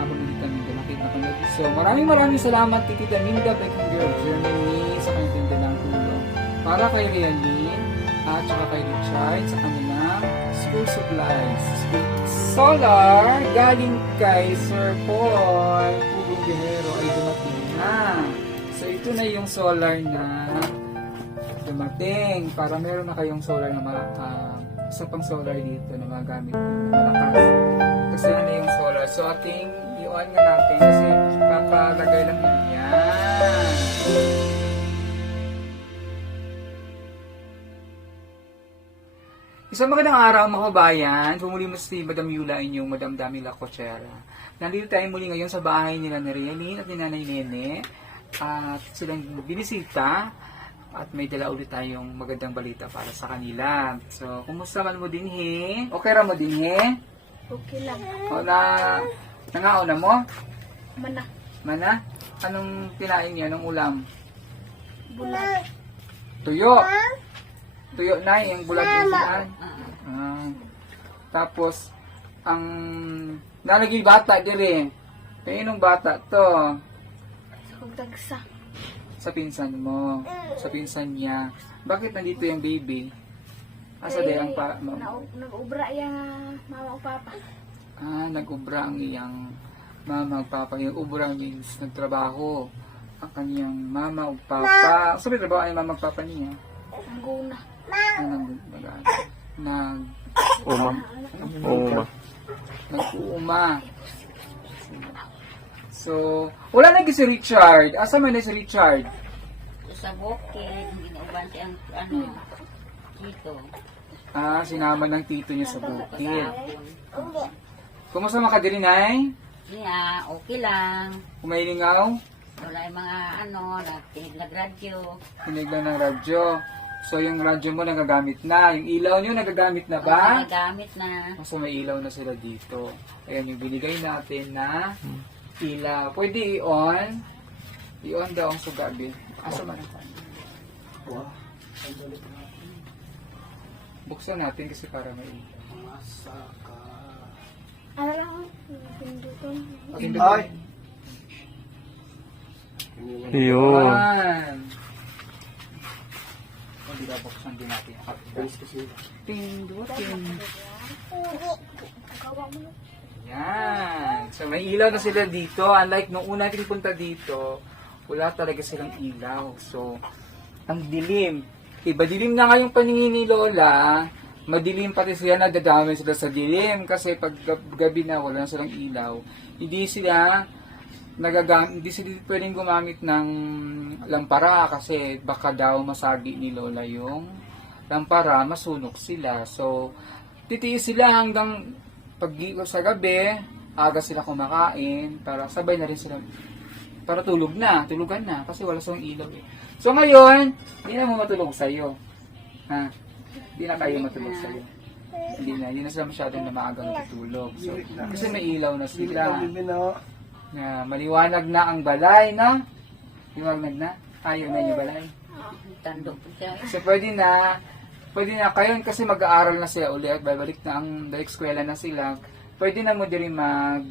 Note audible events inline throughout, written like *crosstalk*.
Tita Minda. Nakita ko na. So, maraming maraming salamat kay Tita Minda, Black Finger of Germany sa kanilang dalang tulong. Para kay Realin at saka kay Richard sa kanilang school supplies. Solar galing kay Sir Paul Pugo Guerrero ay dumating na. So, ito na yung solar na dumating para meron na kayong solar na ma- ah, isa pang solar dito na magamit na malakas. Kasi na yung solar. So ating i-on na natin kasi kakalagay lang yun yan. Isang magandang araw mga kabayan. Pumuli mo si Madam Yula inyong Madam Dami La Cochera. Nandito tayo muli ngayon sa bahay nila ni Rialin at ni Nanay Nene. At silang binisita at may dala ulit tayong magandang balita para sa kanila. So, kumusta man mo din he? Okay ra mo din he? Okay lang. O na, nangaon na mo? Mana, Mana? Anong kinain niyo? Anong ulam? bulag. Tuyo. Tuyo na yung bulag yung saan. Ah. Tapos, ang nalagay bata dire. Kainong bata to? Sa kong tagsa. Sa pinsan mo. Sa pinsan niya. Bakit nandito yung baby? Asa day ang pa... Na, nag-ubra yung mama o papa. Ah, nag-ubra ang iyang mama ug papa. Yung ubra means nagtrabaho. Ang kanyang mama ug papa. Sabi trabaho ay mama ug papa niya. Ang guna. Ah, nag, nag, nag, Uma. Uma. nag-uuma. So, wala na si Richard. Asa man na si Richard? sa bukid, ginauban siya ang ano, dito. Ah, sinama ng tito niya sa bukid. Kumusta mga kadiri, Nay? Niya, okay lang. Kumahilingaw? Wala yung mga ano, nagtinig na radyo. Hinig lang ng radyo. So, yung radyo mo nagagamit na. Yung ilaw niyo nagagamit na ba? Ang gamit na. Kasi may ilaw na sila dito. Ayan yung binigay natin na ilaw. Pwede i-on. I-on daw ang sugabi. Asa man fan? Buksan natin kasi para may pindutan. Ay! Yun. Yan! Hindi ba buksan din natin? Pindutin. Yan. So may ilaw na sila dito. Unlike nung una natin punta dito, wala talaga silang ilaw. So, ang dilim. Iba dilim na ngayong paningin ni Lola. Madilim pati sila nadadami sila sa dilim kasi pag gab- gabi na wala na silang ilaw. Hindi sila nagagam hindi sila pwedeng gumamit ng lampara kasi baka daw masagi ni Lola yung lampara, masunog sila. So, titiis sila hanggang pag sa gabi, aga sila kumakain para sabay na rin sila para tulog na, tulugan na kasi wala silang ilaw eh. So ngayon, hindi na mo matulog sa iyo. Ha? Hindi na kayo matulog sa iyo. Hindi na, yun na sila masyadong na maagang matulog. So, kasi may ilaw na sila. Na maliwanag na ang balay, na? Liwanag na? Ayaw na yung balay. Tandok po siya. So pwede na, pwede na kayo kasi mag-aaral na sila uli at babalik na ang eskwela na sila. Pwede na mo din mag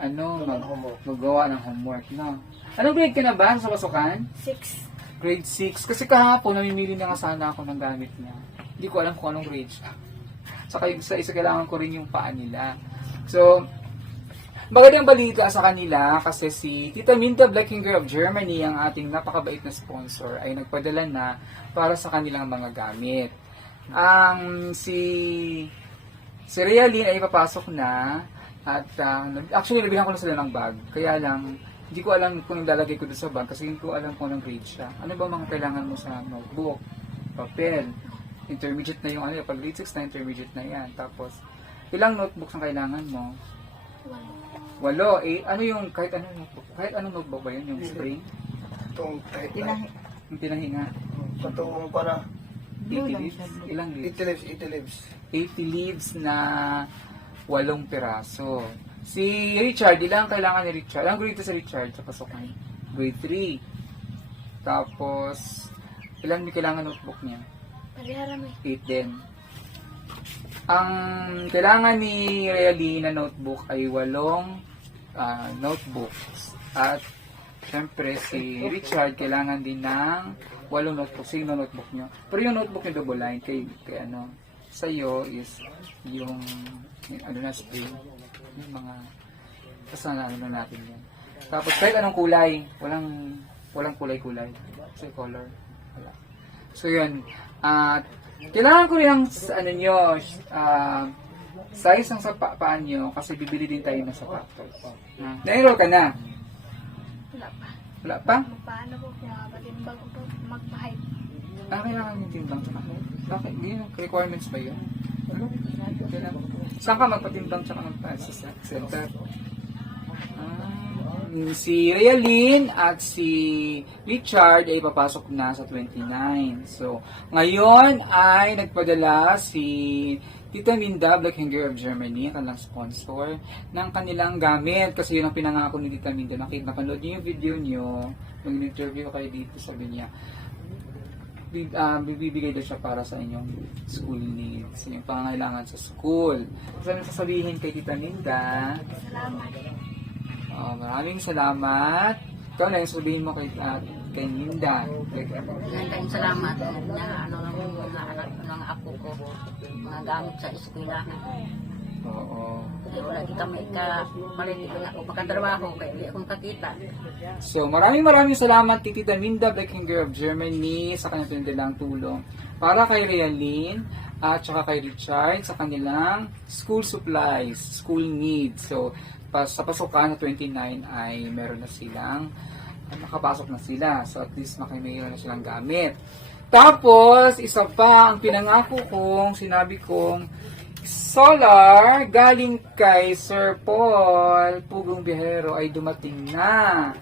ano, mag, maggawa ng homework, no? Anong grade ka na ba sa pasukan? Six. Grade 6. Kasi kahapon, namimili na nga sana ako ng gamit niya. Hindi ko alam kung anong grade siya. Saka yung sa isa kailangan ko rin yung paa nila. So, magandang balita sa kanila kasi si Tita Minda Blackinger of Germany, ang ating napakabait na sponsor, ay nagpadala na para sa kanilang mga gamit. Ang si si Realin ay papasok na at nag- actually nabigyan ko na sila ng bag. Kaya lang hindi ko alam kung ilalagay ko doon sa bag kasi hindi ko alam kung anong grade siya. Ano ba mga kailangan mo sa notebook, papel, intermediate na yung ano, pag grade 6 na intermediate na yan. Tapos, ilang notebooks ang kailangan mo? Walo. Walo, eh, ano yung, kahit ano notebook, kahit anong notebook ba yun, yung spring, Itong kahit na. yung tinahinga, Katong para 80 leaves, ilang leaves? 80 lives, 80 lives. 80 leaves na walong piraso. Si Richard, ilang kailangan ni Richard? Ang grade 2 si Richard sa pasukan? Grade 3. Tapos, ilan may kailangan notebook niya? May. 8 din. Ang kailangan ni Realy na notebook ay walong ah, notebooks. At syempre si Richard kailangan din ng walong notebook. Sino notebook nyo? Pero yung notebook yung double line kay, kay ano, sa'yo is yung, yung ano na spring. Yung mga kasana ano natin yan. Tapos kahit anong kulay, walang walang kulay-kulay. So color. Wala. So yun. At kailangan ko rin ang ano nyo, ah, size ng sapa paan nyo kasi bibili din tayo ng sapatos. Uh, Na-enroll ka na? Wala pa. Wala pa? Magpaano po kaya patimbang ko po magpahay. Ah, kailangan yung timbang tsaka Bakit? Yun, requirements ba yun? Saan ka magpatimbang tsaka magpa-assist sa center? Ah, si Realin at si Richard ay papasok na sa 29. So, ngayon ay nagpadala si Tita Minda, Black Hanger of Germany, ang kanilang sponsor, ng kanilang gamit. Kasi yun ang pinangako ni Tita Minda. Nakita, napanood niyo yung video niyo, nung interview kayo dito, sabi niya, big, ah, bibigay daw siya para sa inyong school needs, yung pangangailangan sa school. So, ano sasabihin kay Tita Minda? Salamat. Oh, maraming salamat. Ikaw na yung sabihin mo kay, ah, kay Minda. Kay, Nandang salamat na ano lang mga anak ng ako ko mga gamit sa eskwelahan. Oo. Kasi wala kita may ka malit lang ako makatrabaho kaya hindi ako makakita. So, maraming maraming salamat kay Tita Minda Beckinger of Germany sa kanyang pinadalang tulong. Para kay Realin at saka kay Richard sa kanilang school supplies, school needs. So, pas, sa pasukan na 29 ay meron na silang ay makapasok na sila. So, at least makaimayroon na silang gamit. Tapos, isa pa ang pinangako kong, sinabi kong, solar galing kay Sir Paul Pugong Bihero ay dumating na.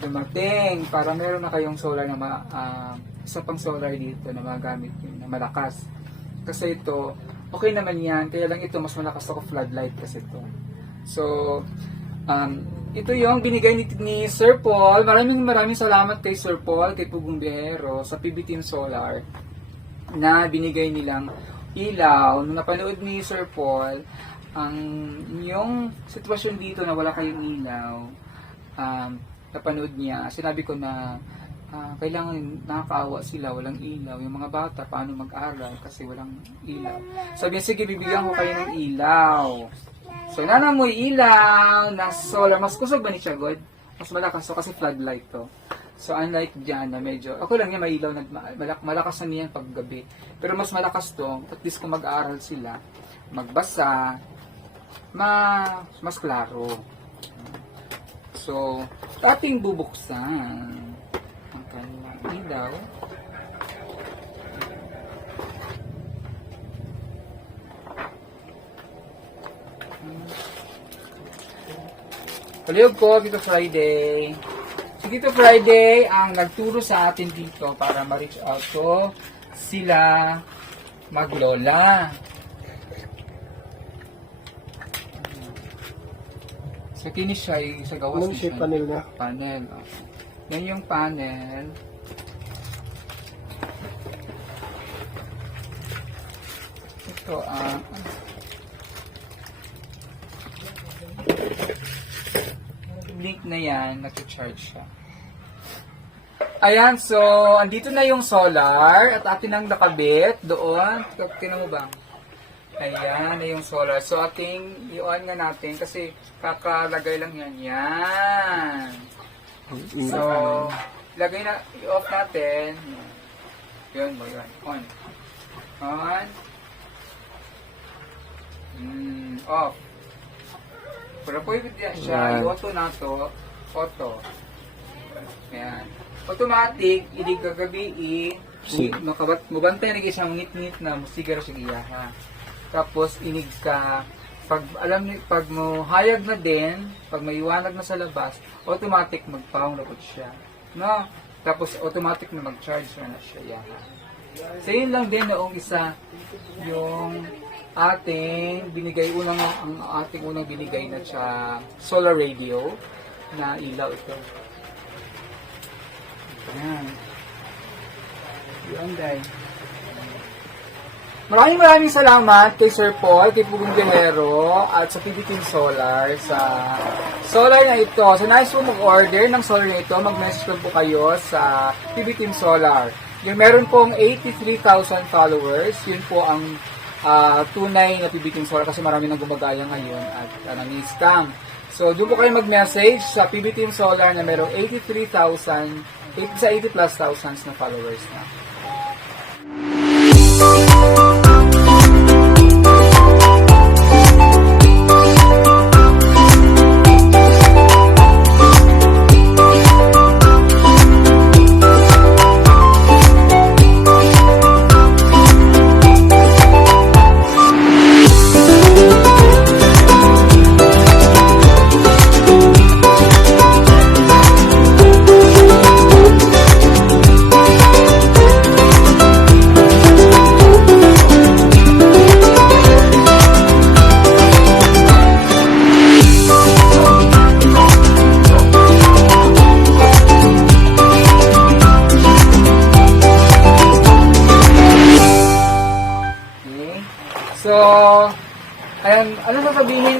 Dumating para meron na kayong solar na ma, ah, isa pang solar dito na magamit nyo, na malakas. Kasi ito, okay naman yan. Kaya lang ito, mas malakas ako floodlight kasi ito. So, um, ito yung binigay ni, ni Sir Paul. Maraming maraming salamat kay Sir Paul, kay Pugong Bihero, sa PB Team Solar na binigay nilang ilaw. Nung napanood ni Sir Paul, ang yung sitwasyon dito na wala kayong ilaw, um, napanood niya, sinabi ko na ah, kailangan nakakaawa sila, walang ilaw. Yung mga bata, paano mag-aral kasi walang ilaw. Sabi niya, sige, bibigyan ko kayo ng ilaw. So, nanamoy ilaw ng solar. Mas kusog ba ni Chagod? Mas malakas to kasi floodlight to. So, unlike dyan na medyo, ako lang yan, may ilaw, na, malak, malakas na niyan pag gabi. Pero mas malakas to, at least kung mag-aaral sila, magbasa, ma, mas klaro. So, ating bubuksan ang kanyang ilaw. Palihog ko, Tito Friday. Si Tito Friday ang nagturo sa atin dito para ma-reach out ko sila maglola. So, kini siya ay sa gawas Anong shape panel niya? panel. oh. Yan yung panel. Ito, ah, link na yan, nag-charge siya. Ayan, so, andito na yung solar at atin ang nakabit doon. Tinan mo ba? Ayan na yung solar. So, ating i-on nga natin kasi kakalagay lang yan. Yan. So, lagay na, i-off natin. Yun mo, yun. On. On. Mm, off. Pero pwede din siya, Yan. i-auto na to. Auto. Ayan. Automatic, hindi kagabi Si- makabat mubantay na isang ngit-ngit na musigar sa giyaha. Tapos inig ka pag alam ni pag mo hayag na din, pag may iwanag na sa labas, automatic magpaong lapot siya. No? Tapos automatic na mag-charge na na siya. Yaha. So yun lang din noong isa yung ating binigay unang ang ating unang binigay na siya solar radio na ilaw ito. Ayan. Anday. Maraming maraming salamat kay Sir Paul, kay Pugong Guerrero, at sa Team Solar sa solar na ito. So, nice po mag-order ng solar na ito. Mag-message po kayo sa Team Solar. Yung meron pong 83,000 followers. Yun po ang ah, tunay na PB Team kasi marami nang gumagaya ngayon at uh, scam So, doon po kayo mag-message sa PB Solar na merong 83,000, 80 sa 80 plus thousands na followers na.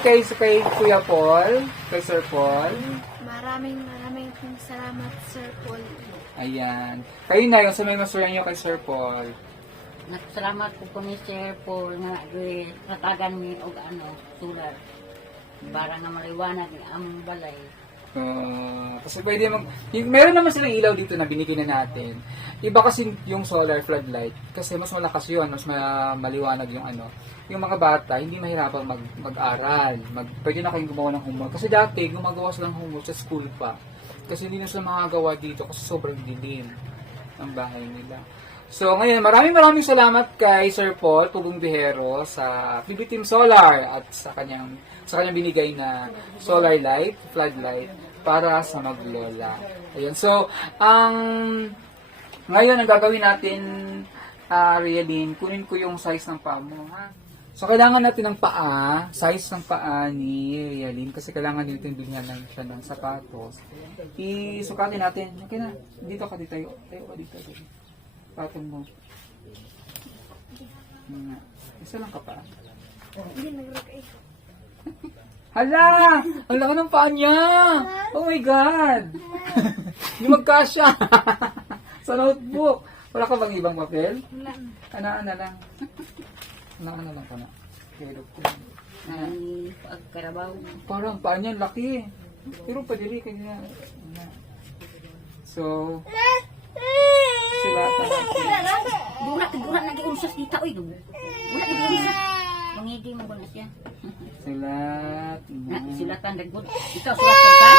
Kay, kay Kuya Paul? Kay Sir Paul? Maraming maraming salamat, Sir Paul. Ayan. Kayo na, yung sa may masuran nyo kay Sir Paul. Salamat po ko ni Sir Paul di natagan mi og ano sulat. Para nga maliwanag ang balay. Uh, kasi pwede mag... Yung, meron naman silang ilaw dito na binigay na natin. Iba kasi yung solar floodlight. Kasi mas malakas yun, mas ma- maliwanag yung ano. Yung mga bata, hindi mahirapan mag, mag-aral. Mag, pwede na kayong gumawa ng homework. Kasi dati, gumagawa sila ng homework sa school pa. Kasi hindi na sila makagawa dito kasi sobrang dilim ang bahay nila. So ngayon, maraming maraming salamat kay Sir Paul Pugong Bihero sa PB Team Solar at sa kanyang sa kanyang binigay na solar light, floodlight para sa maglola. Ayun. So, ang ngayon ang gagawin natin uh, Rialin, kunin ko yung size ng paa mo, ha? So, kailangan natin ng paa, size ng paa ni Rialin kasi kailangan natin bilhan lang siya ng sapatos. Isukatin natin. Okay na. Dito ka, dito tayo. Tayo ka dito. dito. Patong mo. Isa lang ka pa. Hindi nag-rock *laughs* Hala! Ang laki ng paa niya! Oh my God! *laughs* Hindi magkasya! *laughs* Sa notebook. Wala ka bang ibang papel? Wala. Anaan na lang. Anaan na lang ko na. Pero Ang pagkarabaw. parang paa niya laki. Pero padiri kanya. na. So, sila Dura ka dura nagi unsas dita dugo. Dura ka. Mangidi mo ba na siya? Sila. Na silatan dagod. Ikaw silatan ka?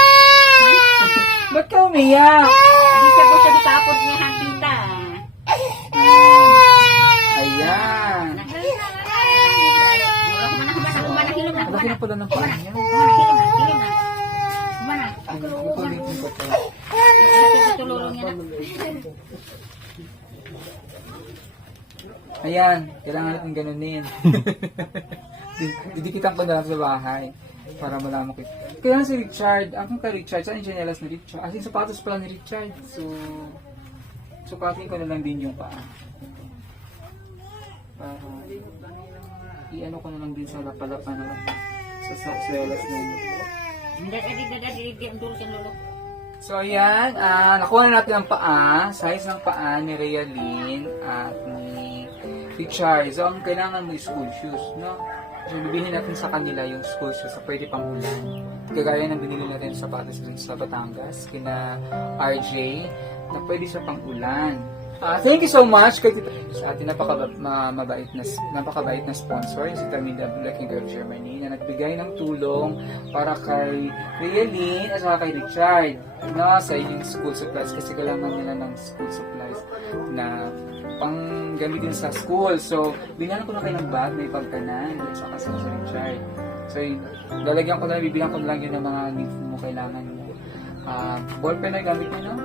Ba't ka umiyak? Di ka po sa ditapod niya hantita. Ayan. Ko ako ako. Ang laki na pala ng paa niya. Kumana hilom na. Hilom na. Kumana. Ang kukulitin ko pa. Tululong niya na. Ayan, kailangan natin ganunin. *laughs* Didikitan ko na lang sa bahay para malaman ko. Kaya si Richard, ang kay Richard, saan yung chinelas ni Richard? As in, sapatos pala ni Richard. So, sukatin ko na lang din yung paa. Para, i-ano ko na lang din sa lapalapa na lang. Sa sa chinelas na yun. So, ayan. ah nakuha na natin ang paa. Size ng paa ni Realin at ni Richard. So, ang kailangan mo is school shoes, no? So, bibili natin sa kanila yung school shoes sa pwede pang ulan. Kagaya ng binili natin sa sapatos dun sa Batangas, kina RJ, na pwede sa pang ulan. Ah, thank you so much kay Tita sa ating napaka ma- mabait na napakabait na sponsor si Tamida Black and Girl Germany na nagbigay ng tulong para kay Rialin at kay Richard na sa inyong school supplies kasi kailangan nila ng school supplies na pang gamitin sa school. So, binigyan ko na kayo ng bag, may pagkanan, at saka sa Richard. So, lalagyan ko na, bibigyan ko lang yun ng mga needs mo, kailangan mo. Ah, ballpen na gamit nyo, no?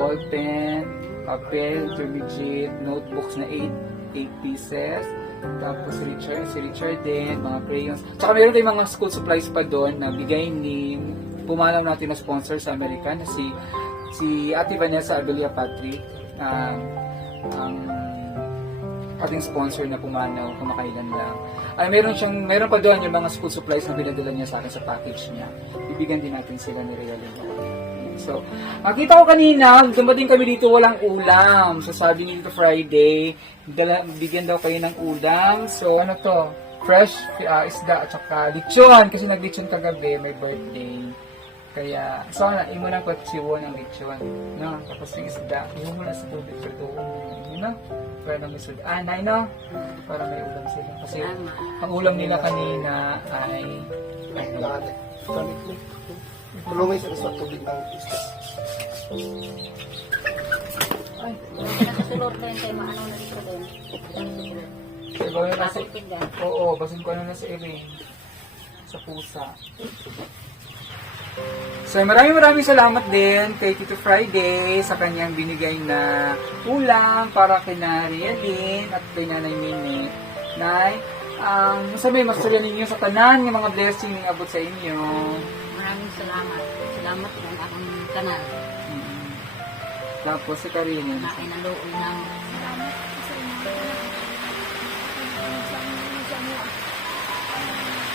Ballpen, papel, intermediate, notebooks na 8, 8 pieces. Tapos si Richard, si Richard din, mga crayons. Tsaka meron tayong mga school supplies pa doon na bigay ni pumanaw natin na sponsor sa Amerika na si si Ate Vanessa Abelia Patrick. Um, ang ating sponsor na pumanaw kamakailan lang. Ay, meron siyang, meron pa doon yung mga school supplies na pinadala niya sa akin sa package niya. Bibigyan din natin sila ni Realin. So, nakita ko kanina, dumating kami dito walang ulam. So, sabi ni dito Friday, dala, bigyan daw kayo ng ulam. So, ano to? Fresh uh, isda at saka lechon. Kasi nag-lechon kagabi, may birthday. Kaya, so, na, imo ng patsiwon ang lechon. No? Tapos yung isda, imo mo na sa tubig sa doon. No? Para na may sud. Ah, nay, no? Para may ulam sila. Kasi, ang ulam nila kanina ay Lahat. Kalit mo. Tulungin sila sa tubig ng isda. Ay, nakasulot din tayo maano na dito din. Diba yun oo, basin ko ano na sa Erin. Sa pusa. So maraming maraming salamat din kay Tito Friday sa kanyang binigay na ulam para kay na Rialin at kay Nanay Mini. Nay, ang um, sabi masaya ninyo sa tanan ng mga blessing nga abot sa inyo. Maraming salamat. Salamat din akong kanal. Mm. Tapos si Karina. Na kinaluoy ng Salamat po sa inyo.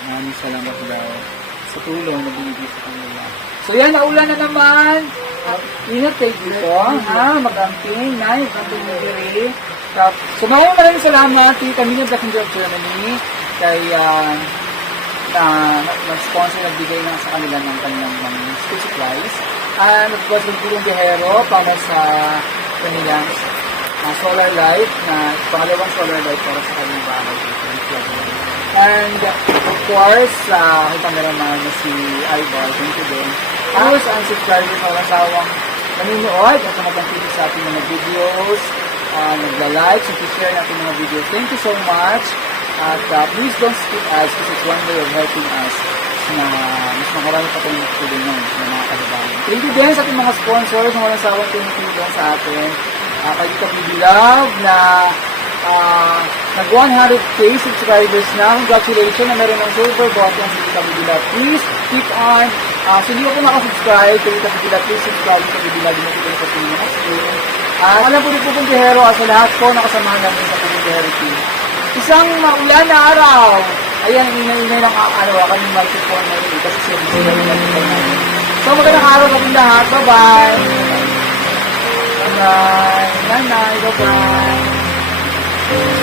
Maraming salamat daw sa tulong na binigay sa kanila. So yan, naulan na naman. Uh, ingat kayo dito. Ha, mag-amping. Na, mag-amping mo diri. So maraming maraming salamat. Kay kami ng Black and Job Germany. Kay uh, na nag-sponsor, nagbigay na sa kanila ng kanilang mga school supplies. Uh, nagbuhat ng tulong bihero para sa kanilang uh, solar light na pangalawang solar light para sa kanilang bahay ng Flagler. And of course, uh, ang cameraman na si Ivar, thank you din. Tapos ang subscriber na kasawang nanonood at nagpapakita sa ating mga videos, uh, nagla-like, nag-share natin mga videos. Thank you so much. At uh, please don't skip us because it's one way of helping us na mas makarami pa tayong tulungan na mga kalabahan. Thank you din sa ating mga sponsors na walang sawang tumutulong sa atin. Uh, kay Tito Love na uh, nag 100k subscribers na. Congratulations na meron ng silver button sa Tito Bibi Love. Please keep on. Uh, so hindi ko po nakasubscribe kay Tito Bibi Love. Please subscribe kay Bibi Love. Hindi mo po sa mga screen. At alam po din po Puntihero sa lahat po nakasamahan namin sa Puntihero team. Isang maulan na araw. Ayan, ingay-ingay ng araw. Kami microphone na yun. Kasi yung microphone namin. So magandang araw sa lahat. Bye-bye. Bye-bye. Nanay. Bye-bye. Thank you.